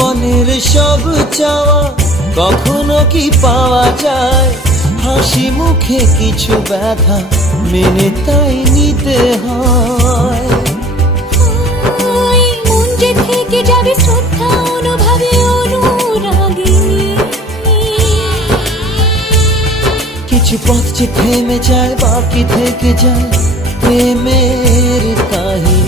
জীবনের সব চাওয়া কখনো কি পাওয়া যায়? হাসি মুখে কিছু ব্যথা মেনে তাই নিতে হয়। মন যে থেকে যাবে শ্রদ্ধা অনুভবে অনুরাগিনী। কিছু পথ যে থেমে যায়, বাকি থেকে যায় প্রেমের কাহিনী।